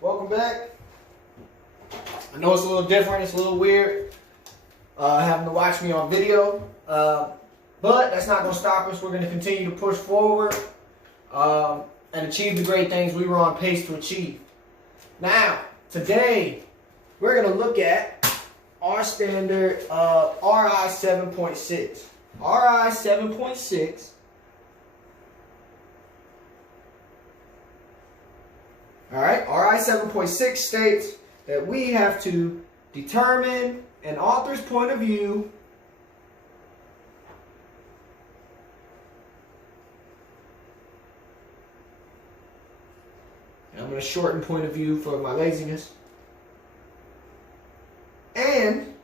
Welcome back. I know it's a little different, it's a little weird having to watch me on video, but that's not going to stop us. We're going to continue to push forward and achieve the great things we were on pace to achieve. Now, today, we're going to look at our standard RI 7.6. RI 7.6 Alright, RI 7.6 states that we have to determine an author's point of view and I'm going to shorten point of view for my laziness, and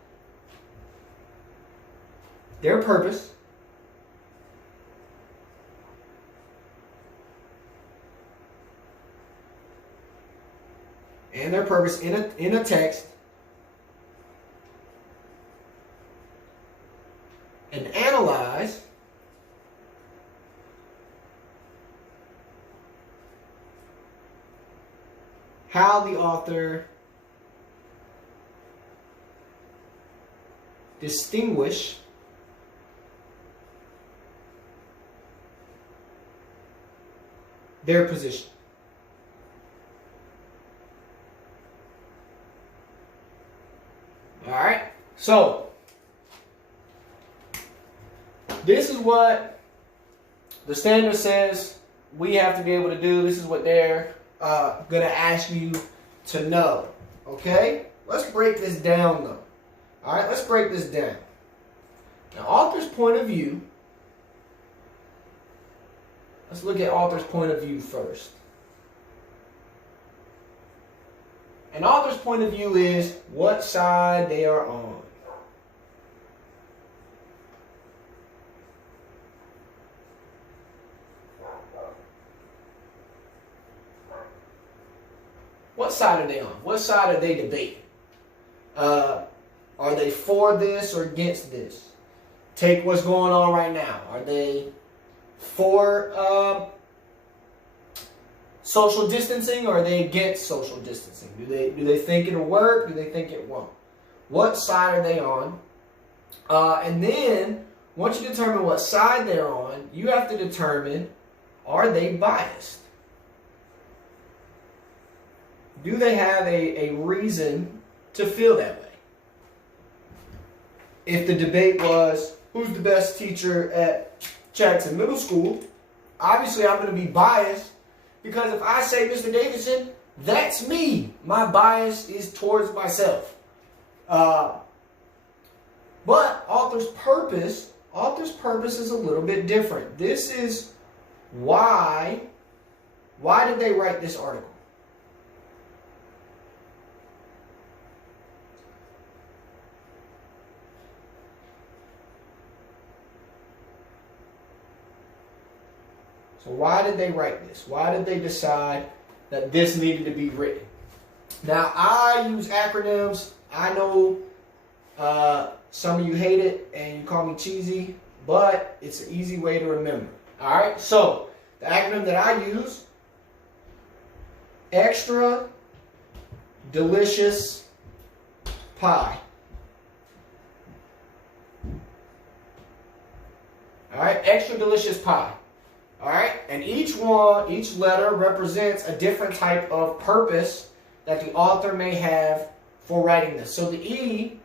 their purpose in a text, and analyze how the author distinguish their position. Alright, so this is what the standard says we have to be able to do. This is what they're going to ask you to know. Okay? Let's break this down though. Alright, let's break this down. Now, author's point of view. Let's look at author's point of view first. An author's point of view is what side they are on. What side are they on? What side are they debating? Are they for this or against this? Take what's going on right now. Are they for social distancing, or are they against social distancing? Do they think it'll work? Do they think it won't? What side are they on? And then, once you determine what side they're on, you have to determine, are they biased? Do they have a reason to feel that way? If the debate was, who's the best teacher at Jackson Middle School, obviously I'm going to be biased. Because if I say Mr. Davidson, that's me. My bias is towards myself. But author's purpose is a little bit different. This is why did they write this article? So why did they write this? Why did they decide that this needed to be written? Now, I use acronyms. I know some of you hate it and you call me cheesy, but it's an easy way to remember. All right, so the acronym that I use, extra delicious pie. All right, extra delicious pie. Alright, and each letter represents a different type of purpose that the author may have for writing this. So the E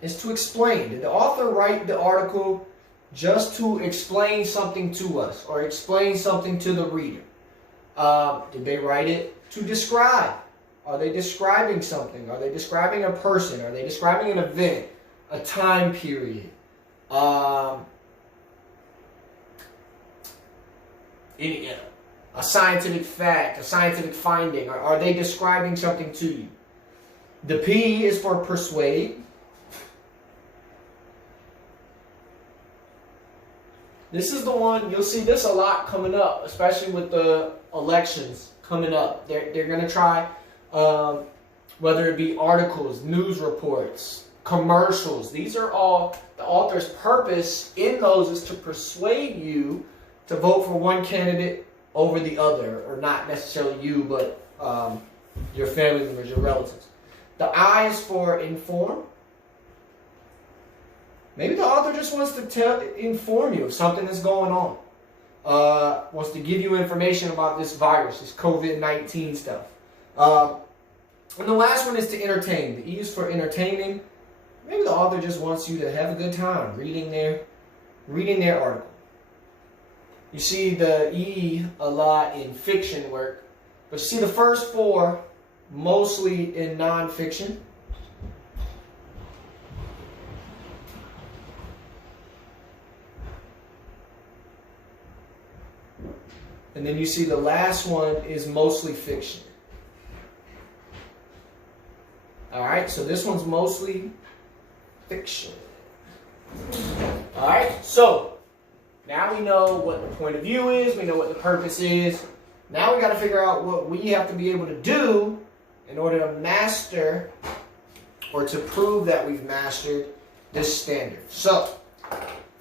is to explain. Did the author write the article just to explain something to us or explain something to the reader? Did they write it to describe? Are they describing something? Are they describing a person? Are they describing an event, a time period? A scientific fact, a scientific finding. Are they describing something to you? The P is for persuade. This is the one, you'll see this a lot coming up, especially with the elections coming up. They're going to try, whether it be articles, news reports, commercials. These are all, the author's purpose in those is to persuade you to vote for one candidate over the other, or not necessarily you, but your family members, your relatives. The I is for inform. Maybe the author just wants to inform you of something that's going on. Wants to give you information about this virus, this COVID-19 stuff. And the last one is to entertain. The E is for entertaining. Maybe the author just wants you to have a good time reading their article. You see the E a lot in fiction work, but you see the first four mostly in nonfiction. And then you see the last one is mostly fiction. Alright, so this one's mostly fiction. Alright, so now we know what the point of view is, we know what the purpose is. Now we got to figure out what we have to be able to do in order to master or to prove that we've mastered this standard. So,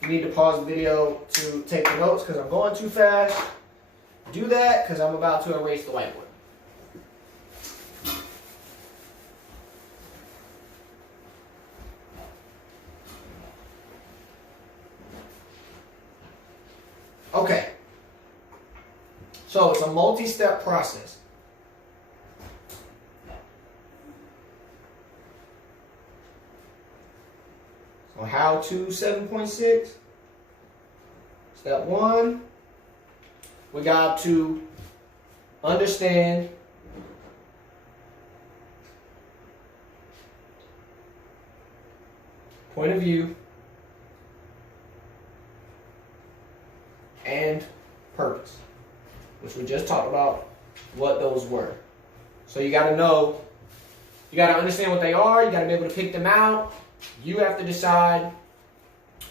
you need to pause the video to take the notes because I'm going too fast. Do that because I'm about to erase the whiteboard. Okay. So it's a multi-step process. So how to 7.6. Step 1. We got to understand point of view and purpose, which we just talked about what those were. So you got to know, you got to understand what they are, you got to be able to pick them out. You have to decide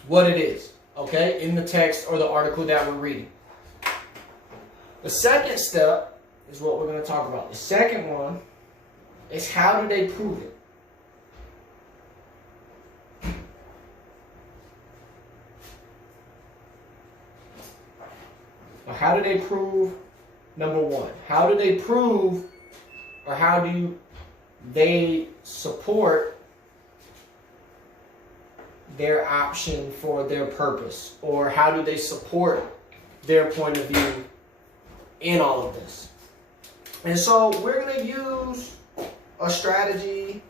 what it is, okay, in the text or the article that we're reading. The second step is what we're going to talk about. The second one is how do they prove it? Now, how do they prove, number one? How do they prove or how do they support their option for their purpose? Or how do they support their point of view in all of this? And so we're going to use a strategy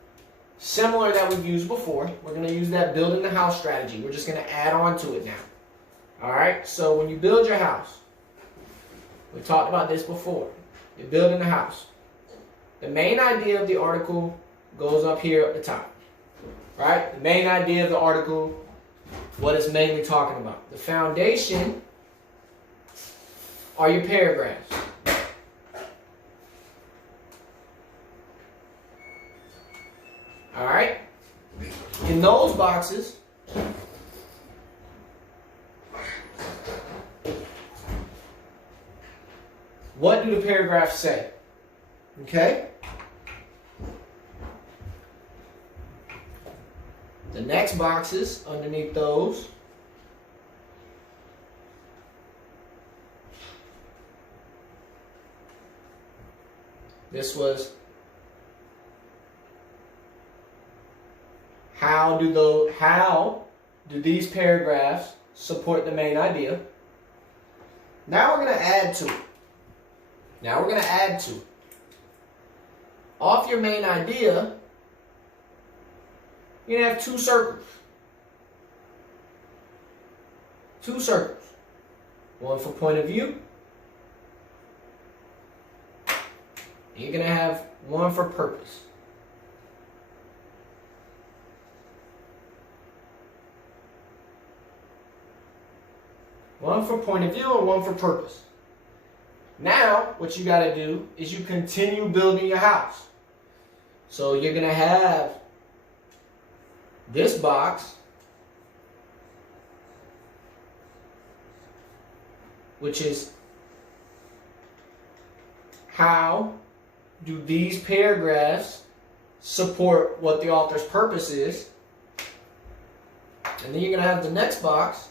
similar that we've used before. We're going to use that building the house strategy. We're just going to add on to it now. Alright, so when you build your house, we talked about this before. You're building the house. The main idea of the article goes up here at the top. Right? The main idea of the article, what it's mainly talking about. The foundation are your paragraphs. Alright? In those boxes, what do the paragraphs say? Okay? The next boxes underneath those this was how do these paragraphs support the main idea? Now we're going to add to it. Off your main idea, you're going to have two circles. Two circles. One for point of view. And you're going to have one for purpose. One for point of view and one for purpose. Now, what you got to do is you continue building your house. So you're going to have this box, which is how do these paragraphs support what the author's purpose is. And then you're going to have the next box,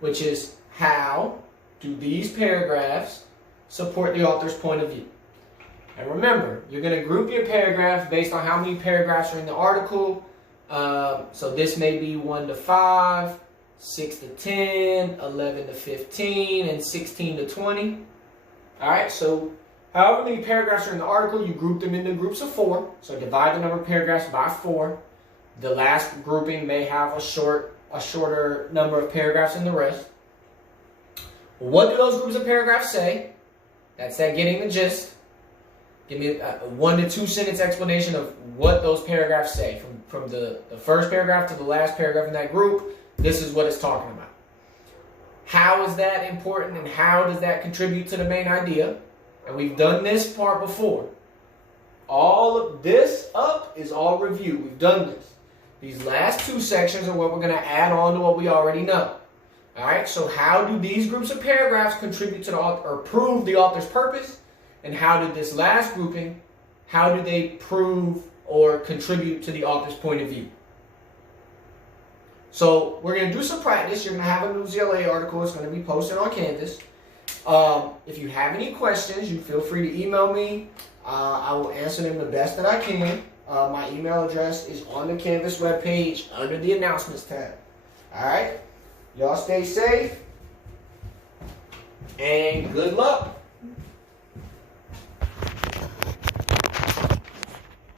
which is how do these paragraphs support the author's point of view. And remember, you're going to group your paragraph based on how many paragraphs are in the article. So this may be 1 to 5, 6 to 10, 11 to 15, and 16 to 20. All right, so however many paragraphs are in the article, you group them into groups of 4. So divide the number of paragraphs by 4. The last grouping may have a shorter number of paragraphs than the rest. What do those groups of paragraphs say? That's that getting the gist. Give me a 1 to 2 sentence explanation of what those paragraphs say. From the first paragraph to the last paragraph in that group, this is what it's talking about. How is that important and how does that contribute to the main idea? And we've done this part before. All of this up is all review. We've done this. These last 2 sections are what we're going to add on to what we already know. All right, so how do these groups of paragraphs contribute to the author or prove the author's purpose? And how did this last grouping, how do they prove or contribute to the author's point of view? So we're going to do some practice. You're going to have a new ZLA article. It's going to be posted on Canvas. If you have any questions, you feel free to email me. I will answer them the best that I can. My email address is on the Canvas webpage under the announcements tab. All right? Y'all stay safe and good luck.